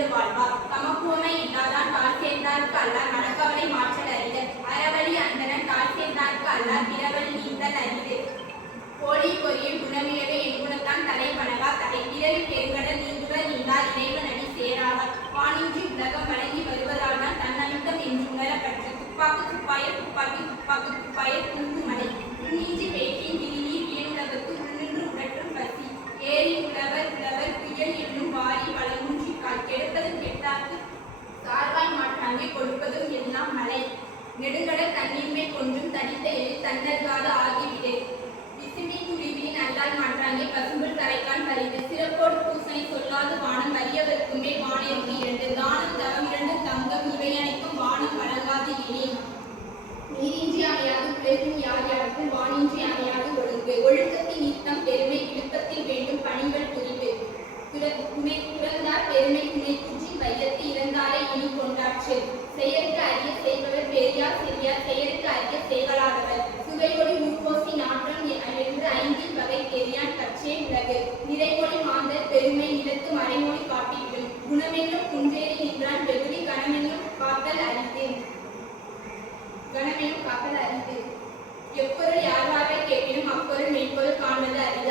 அறிந்து வாழ்வார். தமக்குவமை இல்லாதான் கால் சேர்ந்தார்க்கு அல்லார் மனக்கவலை மாற்றல் அறிதல். அறவழி அந்தணன் கால் சேர்ந்தார்க்கு அல்லார் பிறவழி நீந்தல் அறிது. கோழி பொறியில் குணமிழவே என் குணத்தான் தலை பணவா தலை பிறவி பெருங்கடல் நீந்துவர் நீந்தார் இறைவன் அடி சேராவார். வானின்றி உலகம் வழங்கி வருவதால் தான் தன்னமித்தம் என்று உணரப்பட்ட துப்பாக்கு துப்பாய துப்பாக்கி துப்பாக்கு துப்பாய தூங்கு மலை உன்னீஞ்சி பேட்டின் விழிநீர் ஏனுலகத்து உள்ளின்று உடற்றும் பசி ஏறி உழவர் உழவர் புயல் என்னும் வாரி வளமுன்றி கால் கெடுப்பதும் கெட்டார்க்கு சார்வாய் மாற்றாங்கே கொடுப்பதும் எல்லாம் மலை நெடுங்கடல் தண்ணீர்மை கொன்றும் தனித்த எழி தன்னர்காத ஆகிவிடு விசும்பி குருவியின் அல்லால் மாற்றாங்கே பசும்புல் கரைக்கான் பறித்து சிறப்போடு பூசனை சொல்லாது வானம் வறியவர்க்கும் மேல் வானேற்கு இரண்டு தானம் தவம் இரண்டு தங்கம் இவை அனைத்தும் வானம் வழங்காது இனி நீரின்றி அமையாது உலகின் யார் யாருக்கும் வானின்றி அமையாது ஒழுங்கு ஒழுக்கத்தின் நீத்தம் பெருமை விழுப்பத்தில் வேண்டும் பணிகள் புரிவு துறந்தார் பெருமை துணை குற்றி வையத்து இறந்தாரை இனி கொண்டாற்று செயற்கு அறிய செய்பவர் பெரியார் செரியார் செயற்கு அறிய செய்வலாதவர் சுவையொளி முற்போசி நாற்றம் என்று ஐந்தில் வகை பெரியான் கற்றே உலகு நிறைமொழி மாந்தர் பெருமை நிலத்து மறைமொழி காட்டிவிடும் குணமென்னும் குன்றேறி நின்றான் வெகுளி கணமென்னும் காத்தல் அறிந்து எப்பொருள் யார்வாக கேட்பினும் அப்பொருள் மெய்ப்பொருள் காண்பது அறிக